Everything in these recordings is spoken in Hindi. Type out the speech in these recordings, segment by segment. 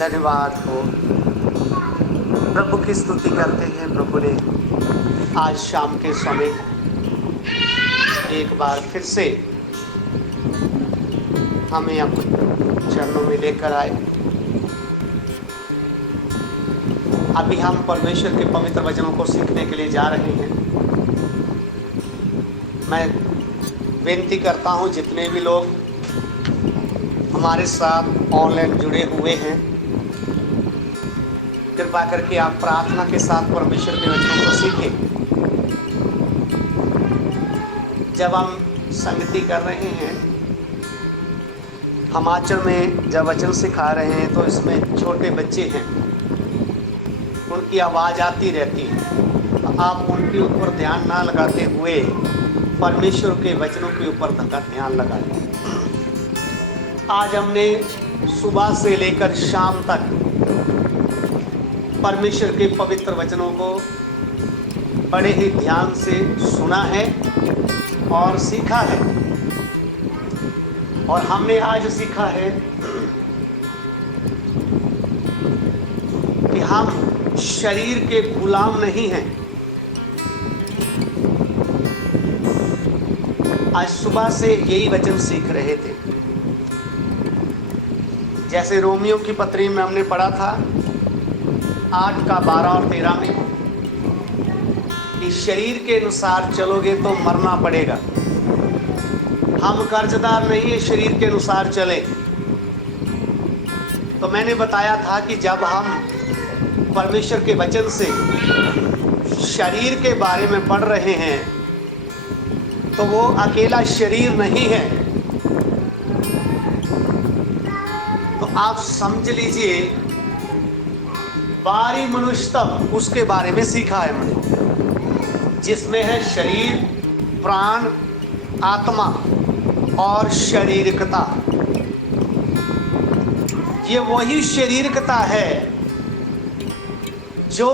धन्यवाद हो। प्रभु की स्तुति करते हैं। प्रभु ने आज शाम के समय एक बार फिर से हमें अपने चरणों में लेकर आए। अभी हम परमेश्वर के पवित्र वचनों को सीखने के लिए जा रहे हैं। मैं विनती करता हूं जितने भी लोग हमारे साथ ऑनलाइन जुड़े हुए हैं, कृपा करके आप प्रार्थना के साथ परमेश्वर के वचनों को सीखें। जब हम संगति कर रहे हैं, हम आचरण में जब वचन सिखा रहे हैं, तो इसमें छोटे बच्चे हैं, उनकी आवाज़ आती रहती है। तो आप उनके ऊपर ध्यान ना लगाते हुए परमेश्वर के वचनों के ऊपर ध्यान लगाएं। आज हमने सुबह से लेकर शाम तक परमेश्वर के पवित्र वचनों को बड़े ही ध्यान से सुना है और सीखा है। और हमने आज सीखा है कि हम शरीर के गुलाम नहीं हैं। आज सुबह से यही वचन सीख रहे थे। जैसे रोमियो की पत्री में हमने पढ़ा था 8 का 12 और 13 में कि शरीर के अनुसार चलोगे तो मरना पड़ेगा। हम कर्जदार नहीं है, शरीर के अनुसार चले। तो मैंने बताया था कि जब हम परमेश्वर के वचन से शरीर के बारे में पढ़ रहे हैं, तो वो अकेला शरीर नहीं है। तो आप समझ लीजिए, बाहरी मनुष्यत्व उसके बारे में सीखा है मैंने, जिसमें है शरीर, प्राण, आत्मा और शारीरिकता। ये वही शारीरिकता है जो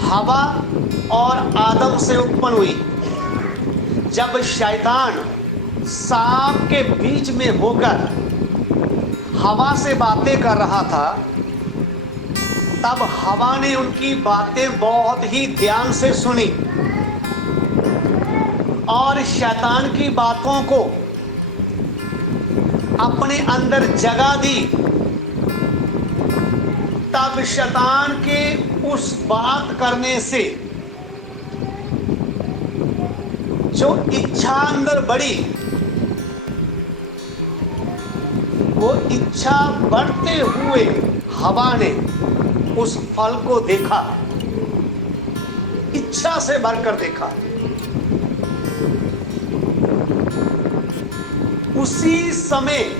हवा और आदम से उत्पन्न हुई। जब शैतान सांप के बीच में होकर हवा से बातें कर रहा था, तब हवा ने उनकी बातें बहुत ही ध्यान से सुनी और शैतान की बातों को अपने अंदर जगा दी। तब शैतान के उस बात करने से जो इच्छा अंदर बढ़ी, वो इच्छा बढ़ते हुए हवा ने उस फल को देखा, इच्छा से भरकर देखा। उसी समय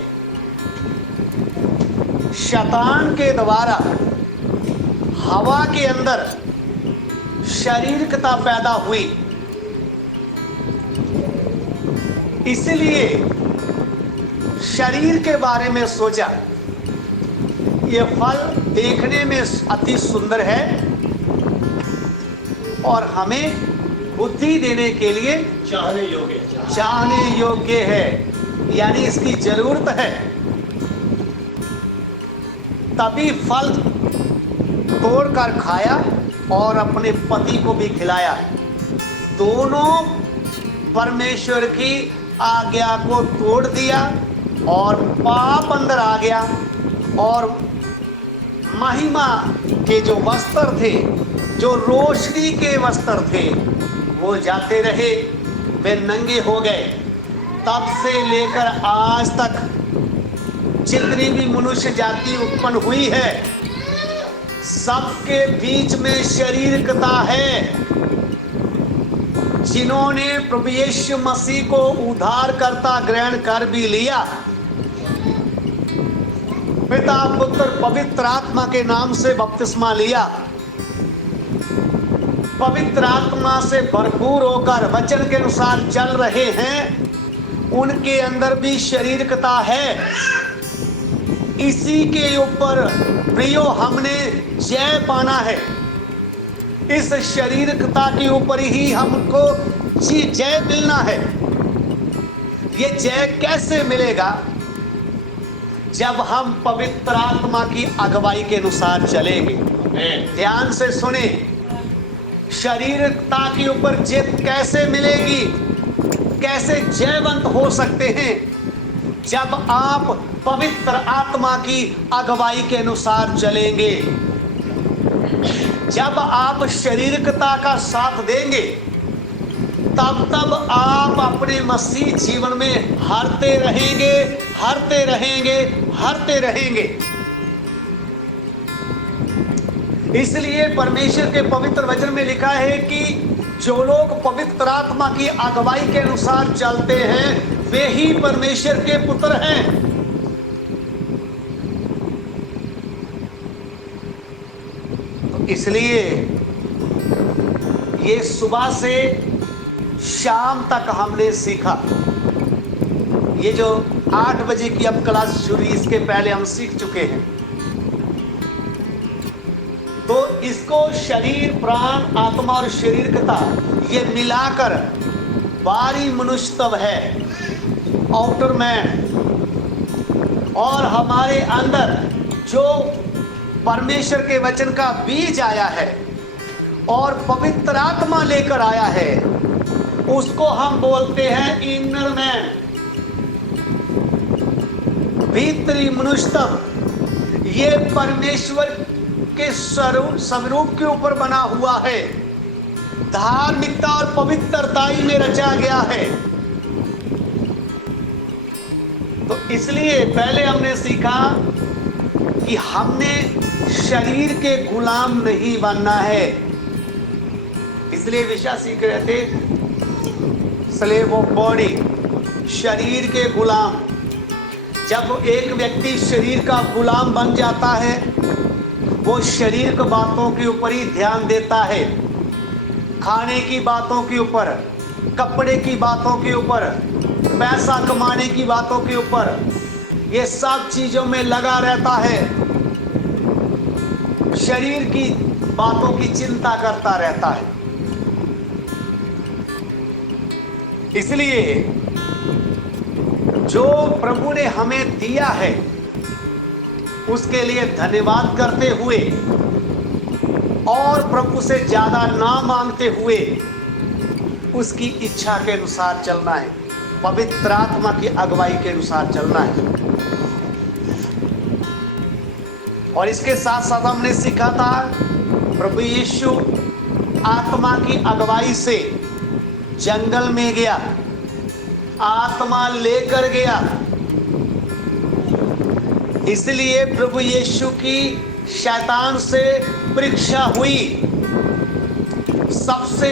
शैतान के द्वारा हवा के अंदर शारीरिकता पैदा हुई। इसलिए शरीर के बारे में सोचा, ये फल देखने में अति सुंदर है और हमें बुद्धि देने के लिए चाहने योग्य है, यानी इसकी जरूरत है। तभी फल तोड़कर खाया और अपने पति को भी खिलाया। दोनों परमेश्वर की आज्ञा को तोड़ दिया और पाप अंदर आ गया। और महिमा के जो वस्त्र थे, जो रोशनी के वस्त्र थे, वो जाते रहे, वे नंगे हो गए। तब से लेकर आज तक जितनी भी मनुष्य जाति उत्पन्न हुई है, सबके बीच में शारीरिकता है। जिन्होंने प्रभु यीशु मसीह को उद्धारकर्ता ग्रहण कर भी लिया, पिता पुत्र पवित्र आत्मा के नाम से बपतिस्मा लिया, पवित्र आत्मा से भरपूर होकर वचन के अनुसार चल रहे हैं, उनके अंदर भी शारीरिकता है। इसी के ऊपर प्रियो हमने जय पाना है। इस शारीरिकता के ऊपर ही हमको जय मिलना है। ये जय कैसे मिलेगा? जब हम पवित्र आत्मा की अगुवाई के अनुसार चलेंगे। ध्यान से सुने, शरीरता के ऊपर जीत कैसे मिलेगी, कैसे जयवंत हो सकते हैं? जब आप पवित्र आत्मा की अगुवाई के अनुसार चलेंगे। जब आप शरीरता का साथ देंगे, तब आप अपने मसीह जीवन में हारते रहेंगे, हारते रहेंगे, हारते रहेंगे। इसलिए परमेश्वर के पवित्र वचन में लिखा है कि जो लोग पवित्र आत्मा की अगुवाई के अनुसार चलते हैं, वे ही परमेश्वर के पुत्र हैं। तो इसलिए ये सुबह से शाम तक हमने सीखा। ये जो 8 बजे की अब क्लास शुरू, इसके पहले हम सीख चुके हैं। तो इसको शरीर, प्राण, आत्मा और शरीरता ये मिलाकर बाहरी मनुष्यत्व है, आउटर मैन। और हमारे अंदर जो परमेश्वर के वचन का बीज आया है और पवित्र आत्मा लेकर आया है, उसको हम बोलते हैं इनर मैन, भीतरी मनुष्यत्व। ये परमेश्वर के स्वरूप के ऊपर बना हुआ है, धार्मिकता और पवित्रता में रचा गया है। तो इसलिए पहले हमने सीखा कि हमने शरीर के गुलाम नहीं बनना है। इसलिए विषय सीख रहे थे, स्लेव ऑफ बॉडी, शरीर के गुलाम। जब एक व्यक्ति शरीर का गुलाम बन जाता है, वो शरीर की बातों के ऊपर ही ध्यान देता है, खाने की बातों के ऊपर, कपड़े की बातों के ऊपर, पैसा कमाने की बातों के ऊपर, ये सब चीजों में लगा रहता है, शरीर की बातों की चिंता करता रहता है। इसलिए जो प्रभु ने हमें दिया है, उसके लिए धन्यवाद करते हुए और प्रभु से ज्यादा ना मांगते हुए उसकी इच्छा के अनुसार चलना है, पवित्र आत्मा की अगुवाई के अनुसार चलना है। और इसके साथ साथ हमने सीखा था, प्रभु यीशु आत्मा की अगुवाई से जंगल में गया, आत्मा लेकर गया। इसलिए प्रभु यीशु की शैतान से परीक्षा हुई। सबसे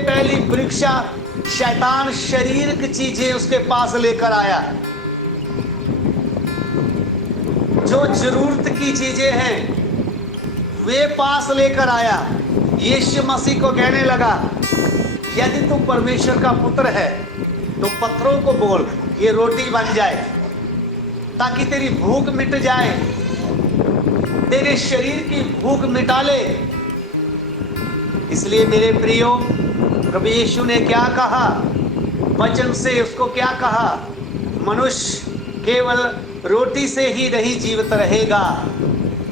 पहली परीक्षा, शैतान शरीर की चीजें उसके पास लेकर आया, जो जरूरत की चीजें हैं वे पास लेकर आया। यीशु मसीह को कहने लगा, यदि तू परमेश्वर का पुत्र है तो पत्थरों को बोल ये रोटी बन जाए, ताकि तेरी भूख मिट जाए, तेरे शरीर की भूख मिटा ले। इसलिए मेरे प्रियो, प्रभु यीशु ने क्या कहा वचन से, उसको क्या कहा, मनुष्य केवल रोटी से ही नहीं जीवित रहेगा,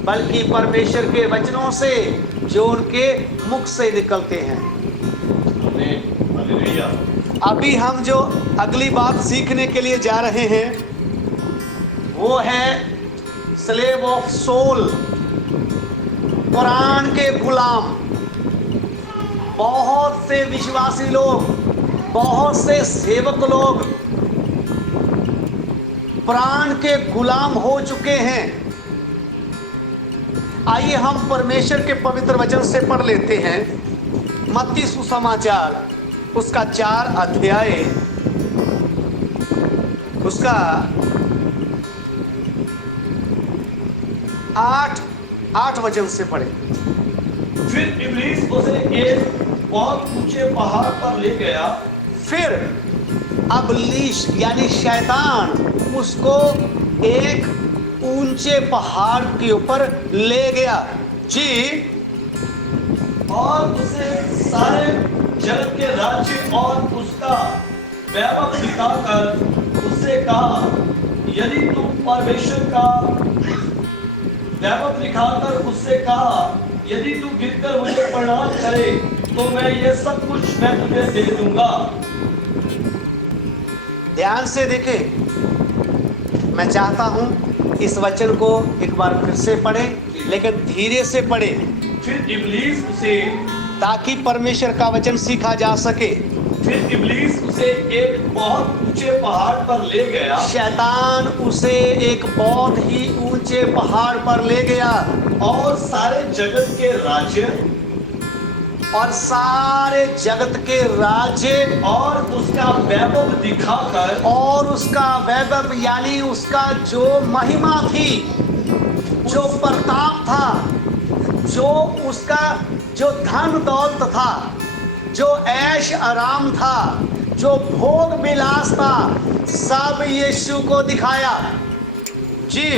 बल्कि परमेश्वर के वचनों से जो उनके मुख से निकलते हैं। अभी हम जो अगली बात सीखने के लिए जा रहे हैं वो है स्लेव ऑफ सोल, प्राण के गुलाम। बहुत से विश्वासी लोग, बहुत से सेवक लोग प्राण के गुलाम हो चुके हैं। आइए हम परमेश्वर के पवित्र वचन से पढ़ लेते हैं। मत्ती सुसमाचार उसका 4 अध्याय, उसका 8 वचन से पढ़े। फिर इब्लीस उसे एक बहुत ऊंचे पहाड़ पर ले गया। फिर अबलीश यानी शैतान उसको एक ऊंचे पहाड़ के ऊपर ले गया जी, और उसे सारे जगत के राज्य और उसका वैभव दिखाकर उससे कहा, यदि तू परमेश्वर का वैभव दिखाकर उससे कहा, यदि तू गिरकर मुझे प्रणाम करे तो मैं ये सब कुछ मैं तुझे दे दूंगा। ध्यान से देखें, मैं चाहता हूं इस वचन को एक बार फिर से पढ़ें, लेकिन धीरे से पढ़ें, फिर इब्लीस उसे ताकि परमेश्वर का वचन सीखा जा सके। फिर इब्लीस उसे एक बहुत ऊंचे पहाड़ पर ले गया शैतान उसे एक बहुत ही ऊंचे पहाड़ पर ले गया और सारे जगत के राज्य और उसका वैभव दिखाकर, और उसका वैभव यानी उसका जो महिमा थी, जो प्रताप था, जो उसका जो धन दौलत था, जो ऐश आराम था, जो भोग विलास था, सब यीशु को दिखाया। जी,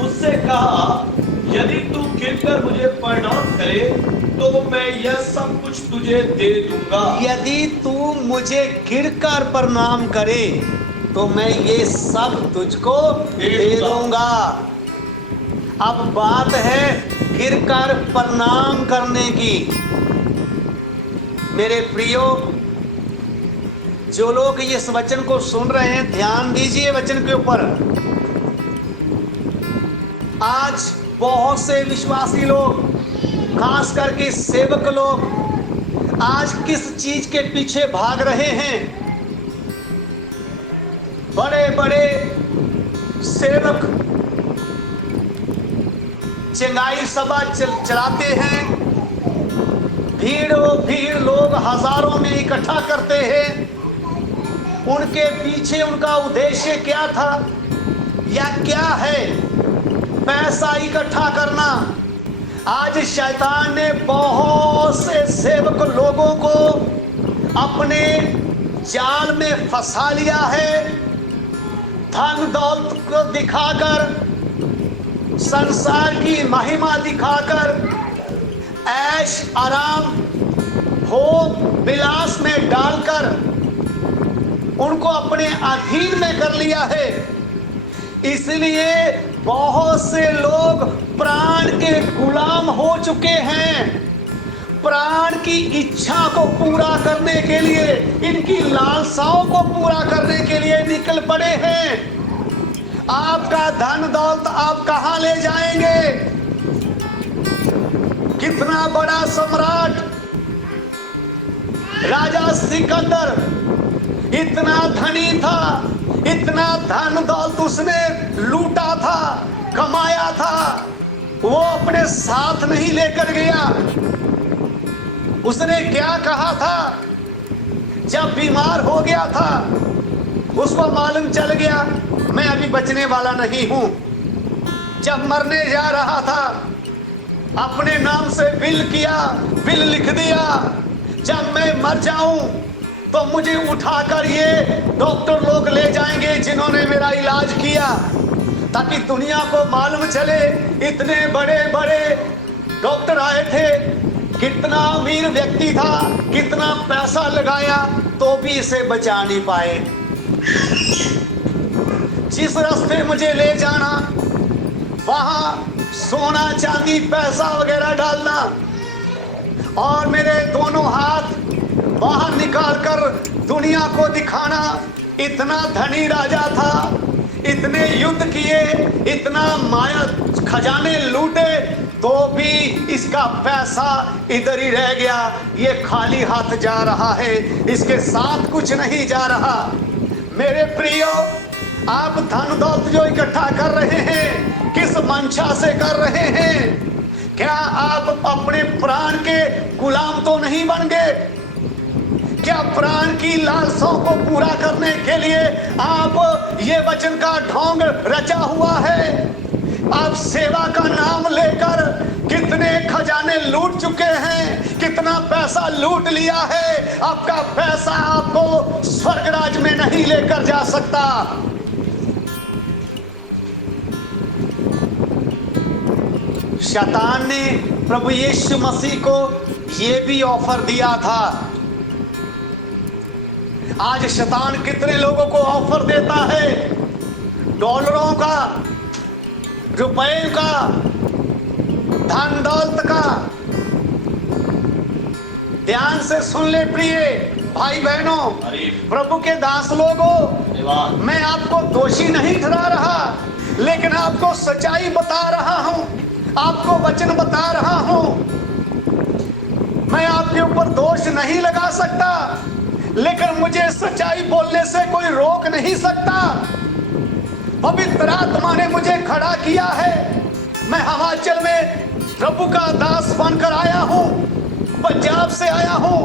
उससे कहा, यदि तू गिरकर मुझे प्रणाम करे तो मैं यह सब कुछ तुझे दे दूंगा। यदि तू मुझे गिरकर प्रणाम करे तो मैं ये सब तुझको दे दूंगा। अब बात है गिरकर प्रणाम करने की। मेरे प्रियो, जो लोग इस वचन को सुन रहे हैं, ध्यान दीजिए वचन के ऊपर। आज बहुत से विश्वासी लोग, खास करके सेवक लोग, आज किस चीज के पीछे भाग रहे हैं? बड़े बड़े सेवक चंगाई सभा चलाते हैं, भीड़ लोग हजारों में इकट्ठा करते हैं। उनके पीछे उनका उद्देश्य क्या था या क्या है? पैसा इकट्ठा करना। आज शैतान ने बहुत से सेवक लोगों को अपने जाल में फंसा लिया है। धन दौलत को दिखाकर, संसार की महिमा दिखाकर, ऐश आराम भोग विलास में डालकर उनको अपने अधीन में कर लिया है। इसलिए बहुत से लोग प्राण के गुलाम हो चुके हैं। प्राण की इच्छा को पूरा करने के लिए, इनकी लालसाओं को पूरा करने के लिए निकल पड़े हैं। आपका धन दौलत आप कहां ले जाएंगे? कितना बड़ा सम्राट राजा सिकंदर इतना धनी था, इतना धन दौलत उसने लूटा था, कमाया था, वो अपने साथ नहीं लेकर गया। उसने क्या कहा था? जब बीमार हो गया था, उसको मालूम चल गया मैं अभी बचने वाला नहीं हूं। जब मरने जा रहा था, अपने नाम से बिल लिख दिया, जब मैं मर जाऊं तो मुझे उठाकर ये डॉक्टर लोग ले जाएंगे जिन्होंने मेरा इलाज किया, ताकि दुनिया को मालूम चले इतने बड़े बड़े डॉक्टर आए थे, कितना अमीर व्यक्ति था, कितना पैसा लगाया तो भी इसे बचा नहीं पाए। जिस रास्ते मुझे ले जाना, वहां सोना चांदी पैसा वगैरह डालना और मेरे दोनों हाथ बाहर निकालकर दुनिया को दिखाना। इतना धनी राजा था, इतने युद्ध किए, इतना माया खजाने लूटे, तो भी इसका पैसा इधर ही रह गया। ये खाली हाथ जा रहा है, इसके साथ कुछ नहीं जा रहा। मेरे प्रियो, आप धन दौलत जो इकट्ठा कर रहे हैं, किस मंशा से कर रहे हैं? क्या आप अपने प्राण के गुलाम तो नहीं बन गए? क्या प्राण की लालसाओं को पूरा करने के लिए आप ये वचन का ढोंग रचा हुआ है? आप सेवा का नाम लेकर कितने खजाने लूट चुके हैं, कितना पैसा लूट लिया है। आपका पैसा आपको स्वर्ग राज में नहीं लेकर जा सकता। शैतान ने प्रभु यीशु मसीह को ये भी ऑफर दिया था। आज शैतान कितने लोगों को ऑफर देता है? डॉलरों का, रुपए का, धन दौलत का। ध्यान से सुन ले प्रिय भाई बहनों, प्रभु के दास लोगों, मैं आपको दोषी नहीं ठहरा रहा, लेकिन आपको सच्चाई बता रहा हूं, आपको वचन बता रहा हूं। मैं आपके ऊपर दोष नहीं लगा सकता, लेकिन मुझे सच्चाई बोलने से कोई रोक नहीं सकता। पवित्र आत्मा ने मुझे खड़ा किया है। मैं हिमाचल में प्रभु का दास बनकर आया हूं, पंजाब से आया हूं।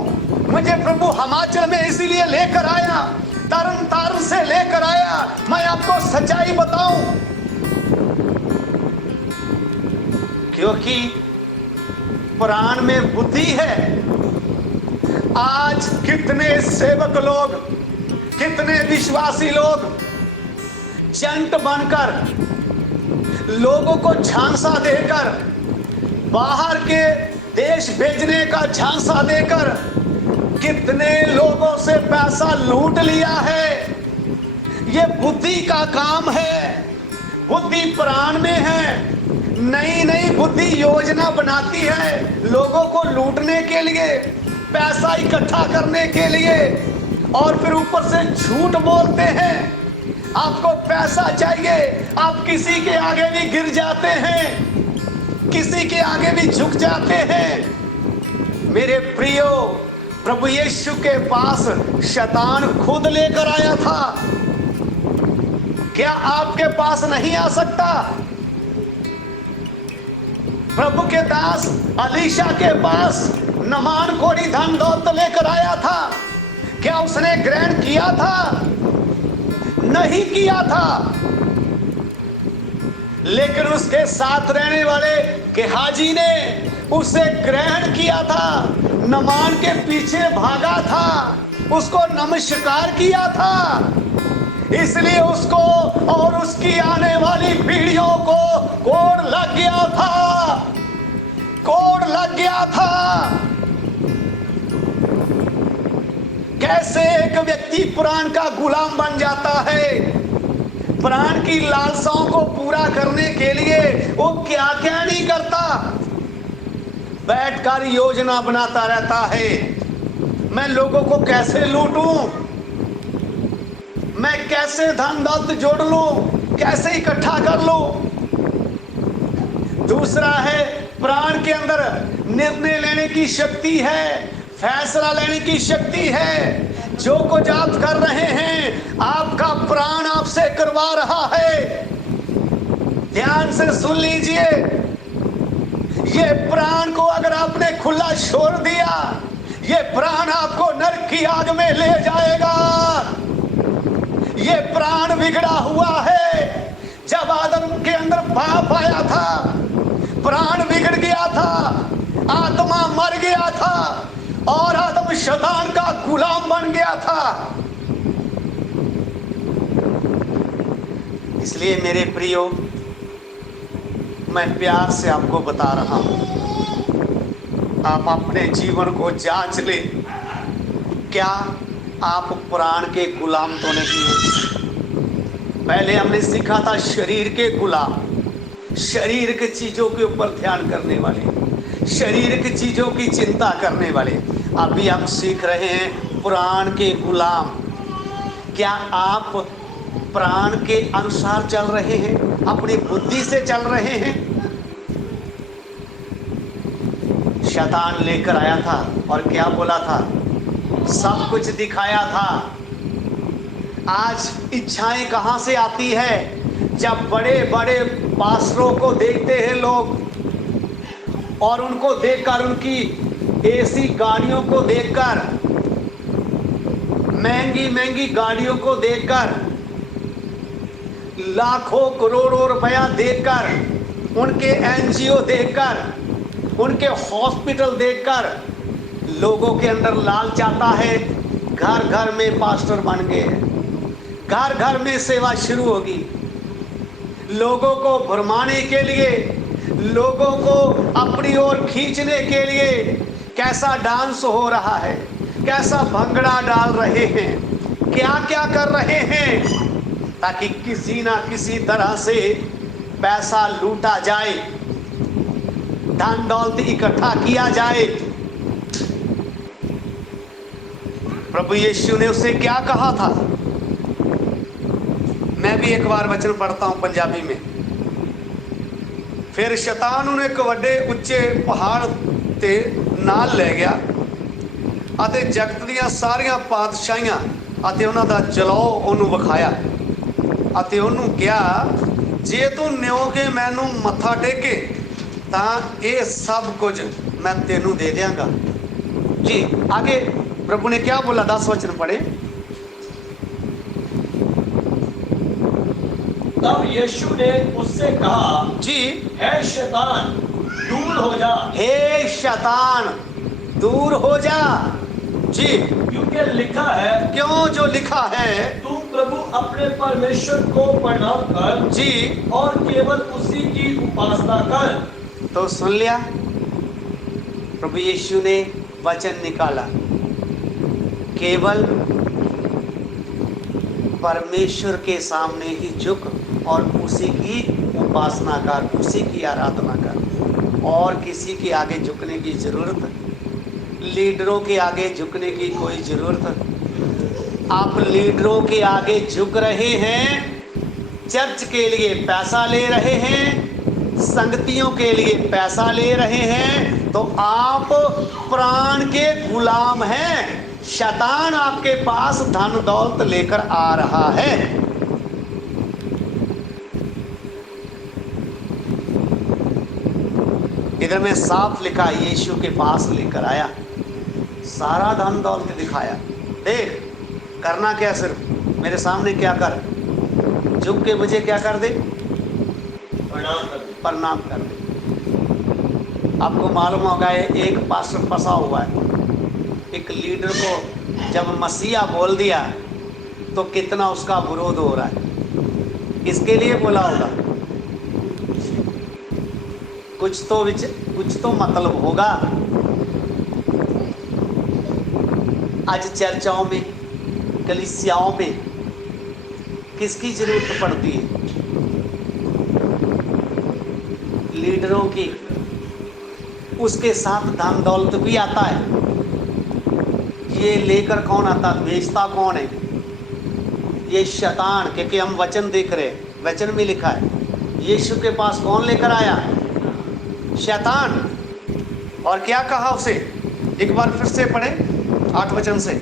मुझे प्रभु हिमाचल में इसीलिए लेकर आया, तरन तारण से लेकर आया। मैं आपको सच्चाई बताऊं, क्योंकि प्राण में बुद्धि है। आज कितने सेवक लोग, कितने विश्वासी लोग जंट बनकर, लोगों को झांसा देकर, बाहर के देश भेजने का झांसा देकर कितने लोगों से पैसा लूट लिया है। ये बुद्धि का काम है। बुद्धि प्राण में है। नई नई बुद्धि योजना बनाती है लोगों को लूटने के लिए, पैसा इकट्ठा करने के लिए, और फिर ऊपर से झूठ बोलते हैं। आपको पैसा चाहिए, आप किसी के आगे भी गिर जाते हैं, किसी के आगे भी झुक जाते हैं। मेरे प्रियो, प्रभु यीशु के पास शैतान खुद लेकर आया था। क्या आपके पास नहीं आ सकता? प्रभु के दास अलीशा के पास नमान कोरी धन दौलत लेकर आया था। क्या उसने ग्रहण किया था? नहीं किया था। लेकिन उसके साथ रहने वाले गेहाजी ने उसे ग्रहण किया था, नमान के पीछे भागा था, उसको नमस्कार किया था। इसलिए उसको और उसकी आने वाली पीढ़ियों को कोड़ लग गया था, कोड़ लग गया था। कैसे एक व्यक्ति प्राण का गुलाम बन जाता है? प्राण की लालसाओं को पूरा करने के लिए वो क्या क्या नहीं करता, बैठकर योजना बनाता रहता है। मैं लोगों को कैसे लूटूं, मैं कैसे धन दौलत जोड़ लूं, कैसे इकट्ठा कर लूं। दूसरा है, प्राण के अंदर निर्णय लेने की शक्ति है, फैसला लेने की शक्ति है। जो कुछ आप कर रहे हैं, आपका प्राण आपसे करवा रहा है। ध्यान से सुन लीजिए, ये प्राण को अगर आपने खुला छोड़ दिया, ये प्राण आपको नरक की आग में ले जाएगा। ये प्राण बिगड़ा हुआ है। जब आदम के अंदर पाप आया था, प्राण बिगड़ गया था, आत्मा मर गया था और आदम शैतान का गुलाम बन गया था। इसलिए मेरे प्रियो, मैं प्यार से आपको बता रहा हूं, आप अपने जीवन को जांच ले। क्या आप प्राण के गुलाम तो नहीं हैं? पहले हमने सीखा था शरीर के गुलाम, शरीर की चीजों के ऊपर ध्यान करने वाले, शरीर की चीजों की चिंता करने वाले। अभी हम सीख रहे हैं प्राण के गुलाम। क्या आप प्राण के अनुसार चल रहे हैं, अपनी बुद्धि से चल रहे हैं? शैतान लेकर आया था और क्या बोला था? सब कुछ दिखाया था। आज इच्छाएं कहां से आती है? जब बड़े बड़े पास्टरों को देखते हैं लोग और उनको देखकर, उनकी एसी गाड़ियों को देखकर, महंगी महंगी गाड़ियों को देखकर, लाखों करोड़ों रुपया देखकर, उनके एनजीओ देखकर, उनके हॉस्पिटल देखकर लोगों के अंदर लालच आता है। घर घर में पास्टर बन गए, घर घर में सेवा शुरू होगी। लोगों को भरमाने के लिए, लोगों को अपनी ओर खींचने के लिए कैसा डांस हो रहा है, कैसा भंगड़ा डाल रहे हैं, क्या क्या कर रहे हैं। ताकि किसी ना किसी तरह से पैसा लूटा जाए, धन दौलत इकट्ठा किया जाए। प्रभु यीशु ने उसे क्या कहा था? मैं भी एक बार वचन पढ़ता हूं पंजाबी में। फिर शैतान उन्हें एक ਵੱਡੇ ਉੱਚੇ ਪਹਾੜ ਤੇ ਨਾਲ ਲੈ ਗਿਆ ਅਤੇ ਜਗਤ ਦੀਆਂ ਸਾਰੀਆਂ ਪਾਤਸ਼ਾਹੀਆਂ ਅਤੇ ਉਹਨਾਂ ਦਾ ਜਲਾਉ ਉਹਨੂੰ ਵਿਖਾਇਆ ਅਤੇ ਉਹਨੂੰ ਕਿਹਾ, ਜੇ ਤੂੰ ਨਿਉ ਕੇ ਮੈਨੂੰ ਮੱਥਾ ਟੇਕੇ ਤਾਂ ਇਹ ਸਭ ਕੁਝ मैं तेनू दे देंगा। जी आगे प्रभु ने क्या बोला? 10 वचन पढ़े। तब यीशु ने उससे कहा, जी, हे शैतान दूर हो जा, हे शैतान दूर हो जा। जी, क्योंकि लिखा है, क्यों? जो लिखा है, तू प्रभु अपने परमेश्वर को प्रणाम कर, जी, और केवल उसी की उपासना कर। तो सुन लिया, प्रभु यीशु ने वचन निकाला, केवल परमेश्वर के सामने ही झुक और उसी की उपासना कर, उसी की आराधना कर, और किसी के आगे झुकने की जरूरत, लीडरों के आगे झुकने की कोई जरूरत। आप लीडरों के आगे झुक रहे हैं, चर्च के लिए पैसा ले रहे हैं, संगतियों के लिए पैसा ले रहे हैं, तो आप प्राण के गुलाम हैं। शैतान आपके पास धन दौलत लेकर आ रहा है। इधर में साफ लिखा, यीशु के पास लेकर आया, सारा धन दौलत दिखाया, देख करना क्या, सिर्फ मेरे सामने क्या कर, झुक के मुझे क्या कर दे, प्रणाम कर दे। आपको मालूम होगा एक पास्टर फंसा हुआ है, एक लीडर को जब मसीहा बोल दिया तो कितना उसका विरोध हो रहा है। इसके लिए बोला होगा, कुछ तो मतलब होगा। आज चर्चाओं में, कलीसियाओं में किसकी जरूरत पड़ती है? लीडरों की। उसके साथ धन दौलत भी आता है। ये लेकर कौन आता, बेचता कौन है? ये शैतान। क्योंकि हम वचन देख रहे हैं, वचन में लिखा है यीशु के पास कौन लेकर आया? शैतान। और क्या कहा उसे? एक बार फिर से पढ़े 8 वचन से।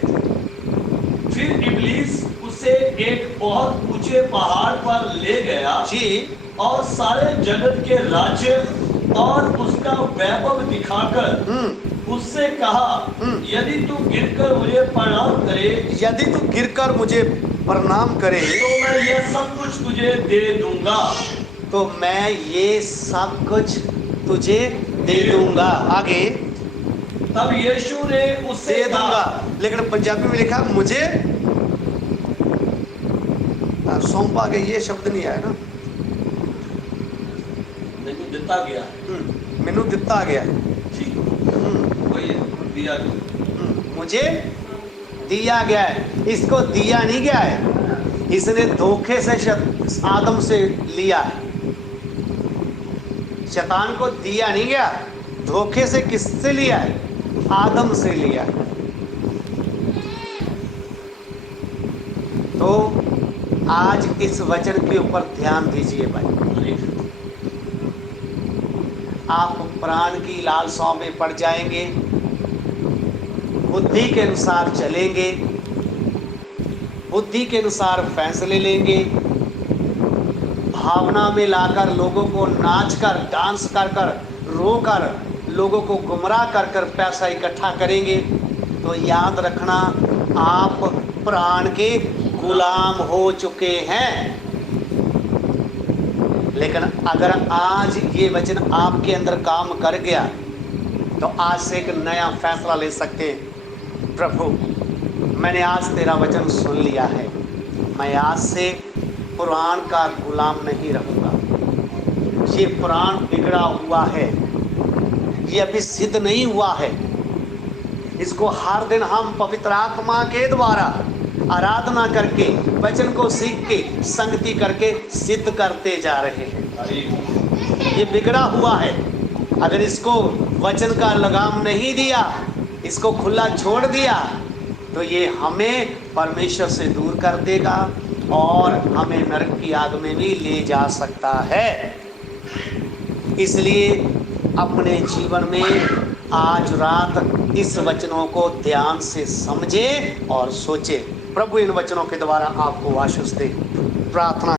फिर इब्लीस उसे एक बहुत ऊंचे पहाड़ पर ले गया, जी, और सारे जगत के राज्य और उसका वैभव दिखाकर उससे कहा, यदि तू गिरकर मुझे प्रणाम करे, यदि तू गिरकर मुझे प्रणाम करे तो मैं यह सब कुछ तुझे दे दूंगा। तो मैं ये सब कुछ तुझे दे दूंगा। आगे, तब यीशु ने उससे दे दूंगा, लेकिन पंजाबी में लिखा मुझे सौंपा गया। ये शब्द नहीं आया ना, दिता गया, मैनू दिता गया, ठीक, वही दिया गया, मुझे दिया गया है। इसको दिया नहीं गया है, इसने धोखे से आदम से लिया है। शैतान को दिया नहीं गया, धोखे से किससे लिया है? आदम से लिया है। तो आज इस वचन के ऊपर ध्यान दीजिए भाई। आप प्राण की लालसाओं में पड़ जाएंगे, बुद्धि के अनुसार चलेंगे, बुद्धि के अनुसार फैसले लेंगे, भावना में लाकर लोगों को नाच कर, डांस कर कर, रो कर, लोगों को गुमराह कर कर पैसा इकट्ठा करेंगे, तो याद रखना आप प्राण के गुलाम हो चुके हैं। लेकिन अगर आज ये वचन आपके अंदर काम कर गया तो आज से एक नया फैसला ले सकते हैं, प्रभु मैंने आज तेरा वचन सुन लिया है, मैं आज से पुराण का गुलाम नहीं रहूँगा। ये पुराण बिगड़ा हुआ है, ये अभी सिद्ध नहीं हुआ है। इसको हर दिन हम पवित्र आत्मा के द्वारा आराधना करके, वचन को सीख के, संगति करके सिद्ध करते जा रहे हैं। ये बिगड़ा हुआ है। अगर इसको वचन का लगाम नहीं दिया, इसको खुला छोड़ दिया, तो ये हमें परमेश्वर से दूर कर देगा और हमें नरक की आग में भी ले जा सकता है। इसलिए अपने जीवन में आज रात इस वचनों को ध्यान से समझे और सोचे। प्रभु इन वचनों के द्वारा आपको आशीष दे। प्रार्थना